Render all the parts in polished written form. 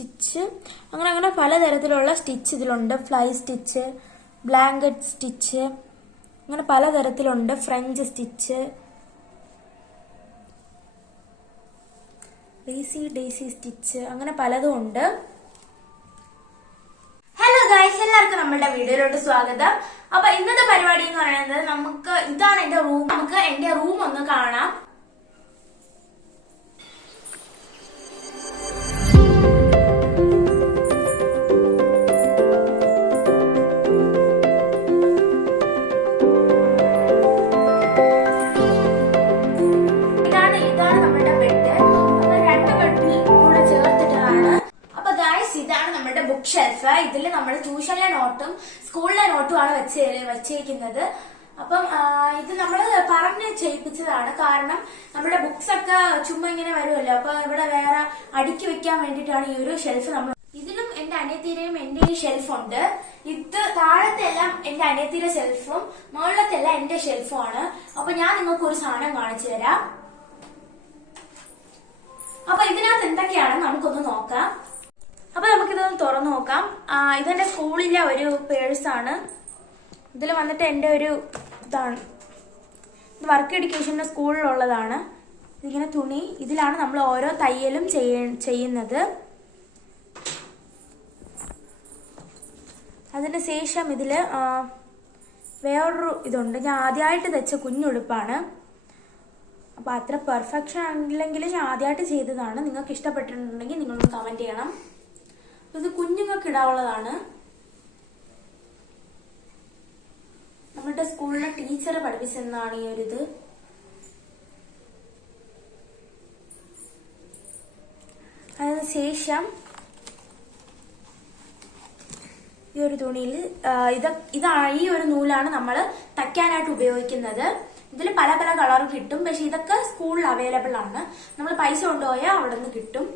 Stitch, അങ്ങനെ പലതരത്തിലുള്ള stitch ഇതിലുണ്ട്. ഫ്ലൈ സ്റ്റിച്ച്, ബ്ലാങ്കറ്റ് സ്റ്റിച്ച്, അങ്ങനെ പലതരത്തിലുണ്ട്. ഫ്രഞ്ച് സ്റ്റിച്ച്, ഡെയ്സി സ്റ്റിച്ച്, അങ്ങനെ പലതും ഉണ്ട്. ഹലോ ഗൈസ്, എല്ലാവർക്കും നമ്മുടെ വീഡിയോയിലോട്ട് സ്വാഗതം. അപ്പൊ ഇന്നത്തെ പരിപാടി എന്ന് പറയുന്നത് ഇതാണ് എന്റെ റൂം. നമുക്ക് എന്റെ റൂം ഒന്ന് കാണാം. Book shelf. ഇതിൽ നമ്മൾ ട്യൂഷനിലെ നോട്ടും സ്കൂളിലെ നോട്ടും ആണ് വെച്ചേക്കുന്നത്. അപ്പം ഇത് നമ്മൾ പറഞ്ഞ് ചെയ്യിപ്പിച്ചതാണ്. കാരണം നമ്മുടെ ബുക്സ് ഒക്കെ ചുമ്മാ ഇങ്ങനെ വരുമല്ലോ, അപ്പൊ ഇവിടെ വേറെ അടുക്കി വെക്കാൻ വേണ്ടിയിട്ടാണ് ഈ ഒരു ഷെൽഫ് നമ്മൾ. ഇതിലും എന്റെ അനിയത്തിയുടെയും എന്റെയും ഷെൽഫുണ്ട്. ഇത് താഴത്തെ എല്ലാം എന്റെ അനിയത്തിയുടെ ഷെൽഫും മുകളിലത്തെ എല്ലാം എന്റെ ഷെൽഫും ആണ്. അപ്പൊ ഞാൻ നിങ്ങൾക്ക് ഒരു സാധനം കാണിച്ചു തരാം. അപ്പൊ ഇതിനകത്ത് എന്തൊക്കെയാണെന്ന് നമുക്കൊന്ന് നോക്കാം. അപ്പൊ നമുക്കിതൊന്ന് തുറന്നു നോക്കാം. ഇതെന്റെ സ്കൂളിലെ ഒരു പേഴ്സാണ്. ഇതിൽ വന്നിട്ട് എന്റെ ഒരു ഇതാണ്, ഇത് വർക്ക് എഡ്യൂക്കേഷന്റെ സ്കൂളിലുള്ളതാണ്. ഇതിങ്ങനെ തുണി, ഇതിലാണ് നമ്മൾ ഓരോ തയ്യലും ചെയ്യുന്നത്. അതിന് ശേഷം ഇതില് വേറൊരു ഇതുണ്ട്. ഞാൻ ആദ്യമായിട്ട് തെച്ച കുഞ്ഞുടുപ്പാണ്. അപ്പൊ അത്ര പെർഫെക്ഷൻ ആണെങ്കിലും ഞാൻ ആദ്യമായിട്ട് ചെയ്തതാണ്. നിങ്ങൾക്ക് ഇഷ്ടപ്പെട്ടിട്ടുണ്ടെങ്കിൽ നിങ്ങളൊന്ന് കമന്റ് ചെയ്യണം. ഇത് കുഞ്ഞുങ്ങൾക്ക് ഇടാവുള്ളതാണ്. നമ്മുടെ സ്കൂളിലെ ടീച്ചർ പഠിപ്പിച്ചെന്നാണ് ഈ ഒരു ഇത്. അതിനുശേഷം ഈ ഒരു തുണിയിൽ ഇതാണ്, ഈ ഒരു നൂലാണ് നമ്മൾ തയ്ക്കാനായിട്ട് ഉപയോഗിക്കുന്നത്. ഇതിൽ പല പല കളറും കിട്ടും. പക്ഷെ ഇതൊക്കെ സ്കൂളിൽ അവൈലബിൾ ആണ്. നമ്മൾ പൈസ കൊണ്ടുപോയാൽ അവിടെ നിന്ന് കിട്ടും.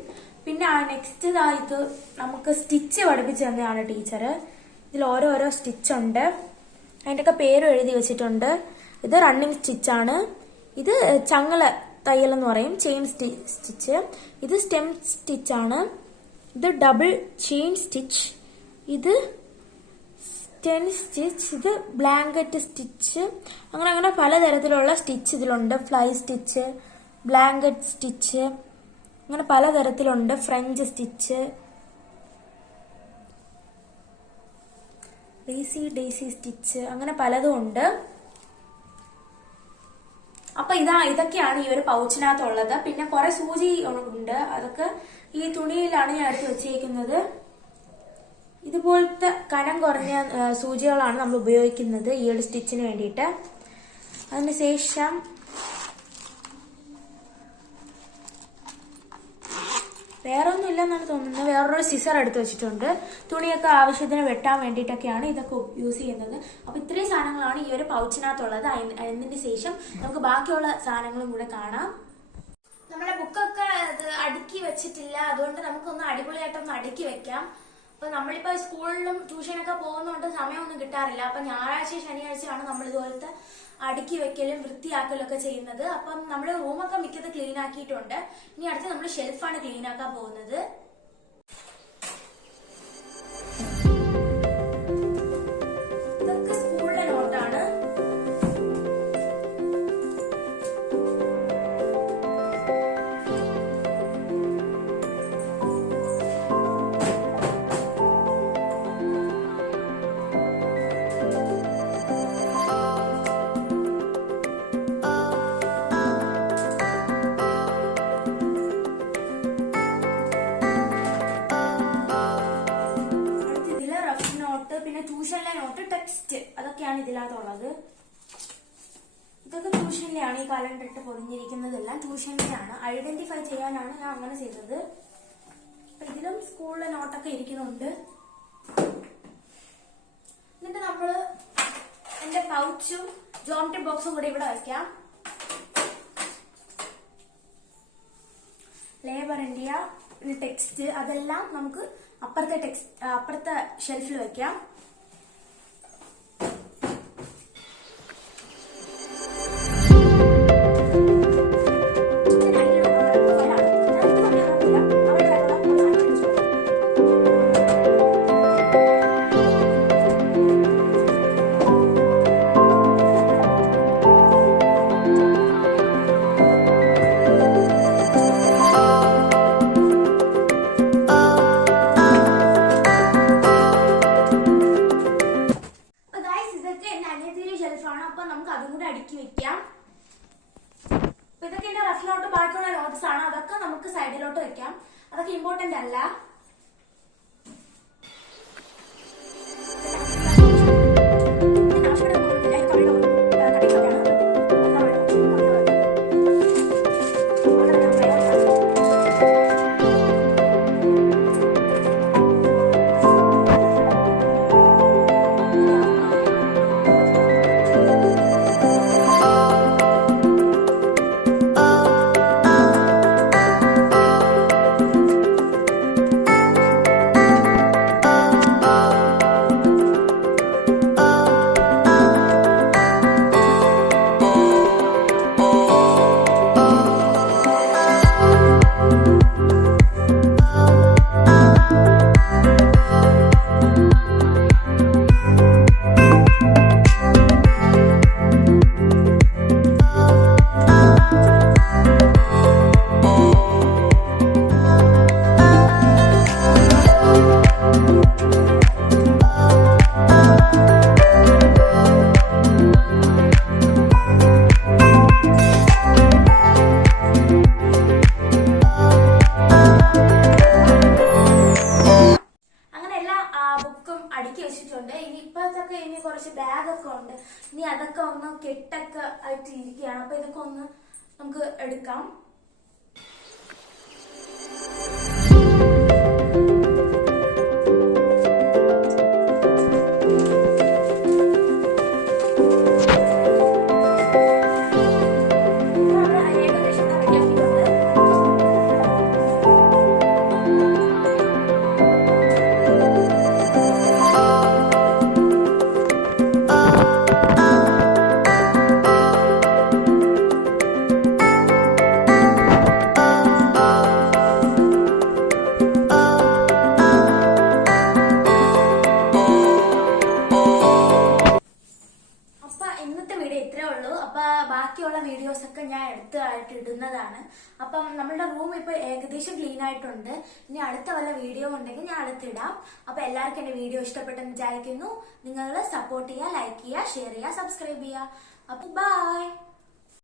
പിന്നെ നെക്സ്റ്റ് ഇത് നമുക്ക് സ്റ്റിച്ച് പഠിപ്പിച്ചു തന്നെയാണ് ടീച്ചർ. ഇതിൽ ഓരോരോ സ്റ്റിച്ച് ഉണ്ട്. അതിൻ്റെയൊക്കെ പേരും എഴുതി വെച്ചിട്ടുണ്ട്. ഇത് റണ്ണിങ് സ്റ്റിച്ചാണ്. ഇത് ചങ്ങല തയ്യൽ എന്ന് പറയും, ചെയിൻ സ്റ്റിച്ച്. ഇത് സ്റ്റെം സ്റ്റിച്ചാണ്. ഇത് ഡബിൾ ചെയിൻ സ്റ്റിച്ച്. ഇത് സ്റ്റെൻ സ്റ്റിച്ച്. ഇത് ബ്ലാങ്കറ്റ് സ്റ്റിച്ച്. അങ്ങനെ പലതരത്തിലുള്ള സ്റ്റിച്ച് ഇതിലുണ്ട്. ഫ്ലൈ സ്റ്റിച്ച്, ബ്ലാങ്കറ്റ് സ്റ്റിച്ച്, അങ്ങനെ പലതരത്തിലുണ്ട്. ഫ്രഞ്ച് സ്റ്റിച്ച്, ഡെയ്സി സ്റ്റിച്ച്, അങ്ങനെ പലതും ഉണ്ട്. അപ്പൊ ഇതൊക്കെയാണ് ഈ ഒരു പൗച്ചിനകത്തുള്ളത്. പിന്നെ കുറെ സൂചി ഉണ്ട്. അതൊക്കെ ഈ തുണിയിലാണ് ഞാൻ എടുത്ത് വെച്ചേക്കുന്നത്. ഇതുപോലത്തെ കനം കുറഞ്ഞ സൂചികളാണ് നമ്മൾ ഉപയോഗിക്കുന്നത് ഈ ഒരു സ്റ്റിച്ചിന് വേണ്ടിയിട്ട്. അതിനുശേഷം വേറൊന്നും ഇല്ലെന്നാണ് തോന്നുന്നത്. വേറൊരു സിസർ എടുത്ത് വെച്ചിട്ടുണ്ട്. തുണിയൊക്കെ ആവശ്യത്തിന് വെട്ടാൻ വേണ്ടിയിട്ടൊക്കെയാണ് ഇതൊക്കെ യൂസ് ചെയ്യുന്നത്. അപ്പൊ ഇത്രയും സാധനങ്ങളാണ് ഈ ഒരു പൗച്ചിനകത്തുള്ളത്. അതിന് ശേഷം നമുക്ക് ബാക്കിയുള്ള സാധനങ്ങളും കൂടെ കാണാം. നമ്മുടെ ബുക്കൊക്കെ അടുക്കി വെച്ചിട്ടില്ല, അതുകൊണ്ട് നമുക്കൊന്ന് അടിപൊളിയായിട്ടൊന്ന് അടുക്കി വെക്കാം. അപ്പൊ നമ്മളിപ്പോ സ്കൂളിലും ട്യൂഷനൊക്കെ പോകുന്നതുകൊണ്ട് സമയമൊന്നും കിട്ടാറില്ല. അപ്പൊ ഞായറാഴ്ച ശനിയാഴ്ചയാണ് നമ്മൾ ഇതുപോലത്തെ അടുക്കി വെക്കലും വൃത്തിയാക്കലും ഒക്കെ ചെയ്യുന്നത്. അപ്പം നമ്മുടെ റൂമൊക്കെ മിക്കത് ക്ലീൻ ആക്കിയിട്ടുണ്ട്. ഇനി അടുത്ത് നമ്മൾ ഷെൽഫാണ് ക്ലീൻ ആക്കാൻ പോകുന്നത്. ഇതൊക്കെ സ്കൂളിലെ നോട്ടാണ്. പിന്നെ ട്യൂഷനിലെ നോട്ട്, ടെക്സ്റ്റ്, അതൊക്കെയാണ് ഇതിനകത്തുള്ളത്. ഇതൊക്കെ ട്യൂഷനിലെയാണ്. ഈ കലണ്ടർ ഇട്ട് പൊതിഞ്ഞിരിക്കുന്നതെല്ലാം ട്യൂഷനിലാണ്. ഐഡന്റിഫൈ ചെയ്യാനാണ് ഞാൻ അങ്ങനെ ചെയ്തത്. അപ്പൊ ഇതിലും സ്കൂളിലെ നോട്ടൊക്കെ ഇരിക്കുന്നുണ്ട്. എന്നിട്ട് നമ്മള് എന്റെ പൗച്ചും ജോമെട്രി ബോക്സും കൂടെ ഇവിടെ വയ്ക്കാം. ലേബർ ഇന്ത്യ, ടെക്സ്റ്റ്, അതെല്ലാം നമുക്ക് അപ്പുറത്തെ ഷെൽഫിൽ വെക്കാം. നമുക്ക് സൈഡിലോട്ട് വെക്കാം. അതൊക്കെ ഇമ്പോർട്ടന്റ് അല്ല. അടുക്കി വെച്ചിട്ടുണ്ട്. ഇനി ഇപ്പോഴത്തൊക്കെ ഇനി കുറച്ച് ബാഗൊക്കെ ഉണ്ട്. ഇനി അതൊക്കെ ഒന്ന് കെട്ടൊക്കെ ആയിട്ട് ഇരിക്കുകയാണ്. അപ്പൊ ഇതൊക്കെ ഒന്ന് നമുക്ക് എടുക്കാം. ഇന്നത്തെ വീഡിയോ ഇത്രേ ഉള്ളൂ. അപ്പൊ ബാക്കിയുള്ള വീഡിയോസ് ഒക്കെ ഞാൻ എടുത്തായിട്ട് ഇടുന്നതാണ്. അപ്പം നമ്മളുടെ റൂം ഇപ്പൊ ഏകദേശം ക്ലീൻ ആയിട്ടുണ്ട്. ഇനി അടുത്ത വല്ല വീഡിയോ ഉണ്ടെങ്കിൽ ഞാൻ അടുത്തിടാം. അപ്പൊ എല്ലാവർക്കും എന്റെ വീഡിയോ ഇഷ്ടപ്പെട്ടെന്ന് വിചാരിക്കുന്നു. നിങ്ങൾ സപ്പോർട്ട് ചെയ്യുക, ലൈക്ക് ചെയ്യുക, ഷെയർ ചെയ്യുക, സബ്സ്ക്രൈബ് ചെയ്യുക. അപ്പൊ ബൈ.